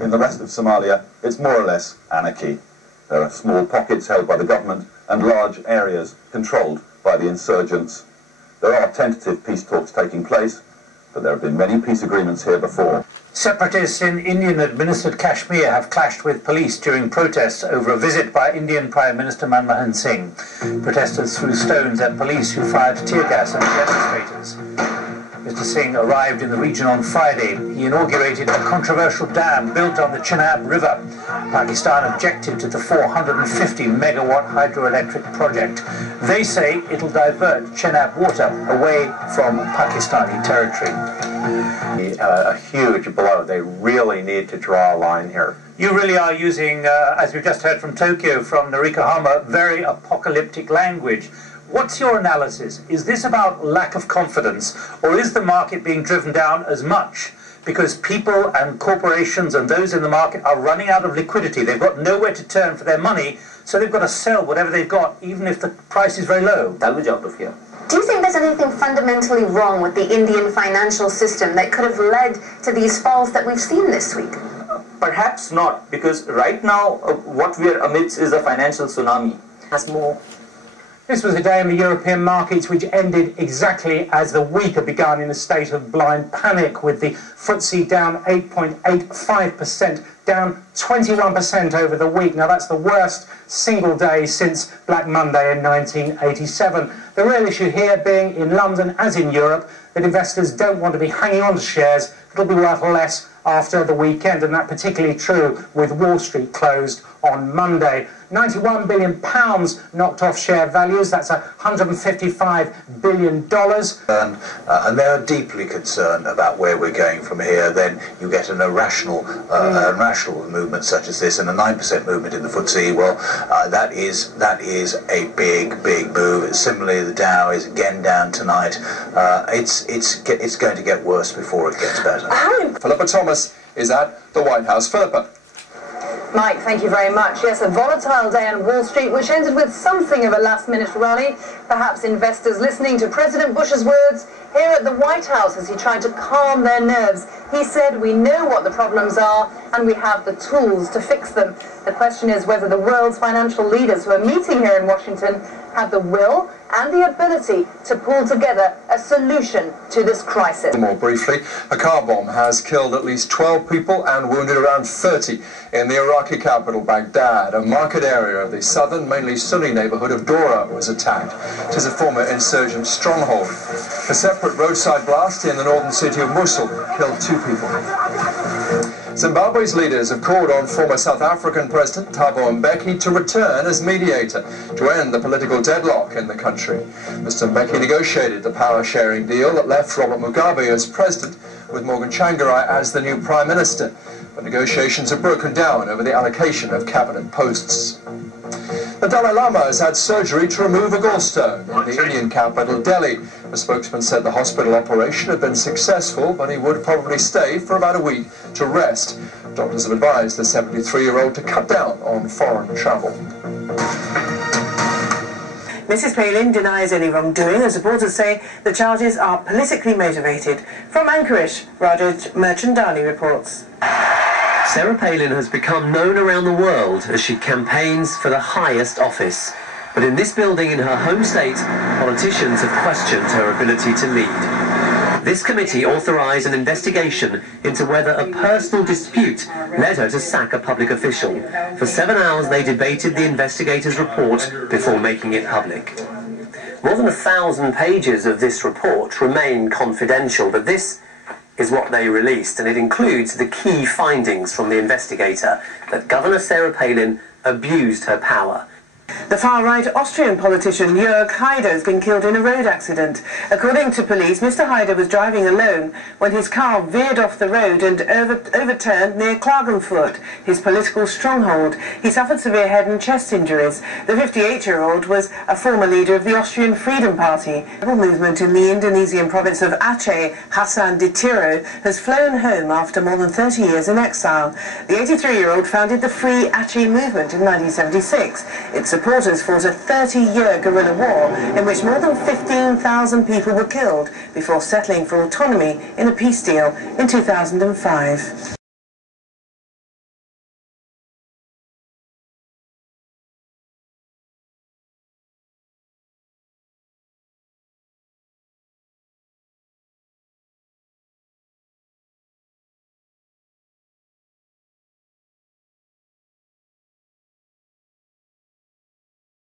In the rest of Somalia, it's more or less anarchy. There are small pockets held by the government and large areas controlled by the insurgents. There are tentative peace talks taking place, but there have been many peace agreements here before. Separatists in Indian-administered Kashmir have clashed with police during protests over a visit by Indian Prime Minister Manmohan Singh. Protesters threw stones at police who fired tear gas at demonstrators. Mr. Singh arrived in the region on Friday. He inaugurated a controversial dam built on the Chenab River. Pakistan objected to the 450-megawatt hydroelectric project. They say it'll divert Chenab water away from Pakistani territory. A huge blow. They really need to draw a line here. You really are using, as we've just heard from Tokyo, from Narika Hama, very apocalyptic language. What's your analysis? Is this about lack of confidence, or is the market being driven down as much because people and corporations and those in the market are running out of liquidity? They've got nowhere to turn for their money, so they've got to sell whatever they've got, even if the price is very low. Salvage out of here. Do you think there's anything fundamentally wrong with the Indian financial system that could have led to these falls that we've seen this week? Perhaps not, because right now what we are amidst is a financial tsunami. Has more. This was a day in the European markets which ended exactly as the week had begun, in a state of blind panic, with the FTSE down 8.85%, down 21% over the week. Now that's the worst single day since Black Monday in 1987. The real issue here being, in London as in Europe, that investors don't want to be hanging on to shares that'll be worth less after the weekend, and that particularly true with Wall Street closed on Monday. £91 billion knocked off share values. That's $155 billion. And they're deeply concerned about where we're going from here. Then you get an irrational movement such as this, and a 9% movement in the FTSE. Well, that is a big move. Similarly, the Dow is again down tonight. It's going to get worse before it gets better. Philippa Thomas is at the White House. Philippa. Mike, thank you very much. Yes, a volatile day on Wall Street, which ended with something of a last-minute rally. Perhaps investors listening to President Bush's words here at the White House as he tried to calm their nerves. He said, "We know what the problems are and we have the tools to fix them." The question is whether the world's financial leaders who are meeting here in Washington have the will and the ability to pull together a solution to this crisis. More briefly, a car bomb has killed at least 12 people and wounded around 30 in the Iraqi capital, Baghdad. A market area of the southern, mainly Sunni neighborhood of Dora was attacked. It is a former insurgent stronghold. A separate roadside blast in the northern city of Mosul killed 2 people. Zimbabwe's leaders have called on former South African President Thabo Mbeki to return as mediator to end the political deadlock in the country. Mr. Mbeki negotiated the power-sharing deal that left Robert Mugabe as president, with Morgan Tsvangirai as the new prime minister. But negotiations have broken down over the allocation of cabinet posts. The Dalai Lama has had surgery to remove a gallstone in the Indian capital, Delhi. The spokesman said the hospital operation had been successful, but he would probably stay for about a week to rest. Doctors have advised the 73-year-old to cut down on foreign travel. Mrs. Palin denies any wrongdoing, and supporters say the charges are politically motivated. From Anchorage, Rajat Merchandani reports. Sarah Palin has become known around the world as she campaigns for the highest office. But in this building in her home state, politicians have questioned her ability to lead. This committee authorised an investigation into whether a personal dispute led her to sack a public official. For 7 hours they debated the investigators' report before making it public. More than 1,000 pages of this report remain confidential, but this is what they released, and it includes the key findings from the investigator that Governor Sarah Palin abused her power. The far-right Austrian politician Jörg Haider has been killed in a road accident. According to police, Mr. Haider was driving alone when his car veered off the road and overturned near Klagenfurt, his political stronghold. He suffered severe head and chest injuries. The 58-year-old was a former leader of the Austrian Freedom Party. The rebel movement in the Indonesian province of Aceh, Hasan Ditiro, has flown home after more than 30 years in exile. The 83-year-old founded the Free Aceh movement in 1976. Its supporters fought a 30-year guerrilla war in which more than 15,000 people were killed before settling for autonomy in a peace deal in 2005.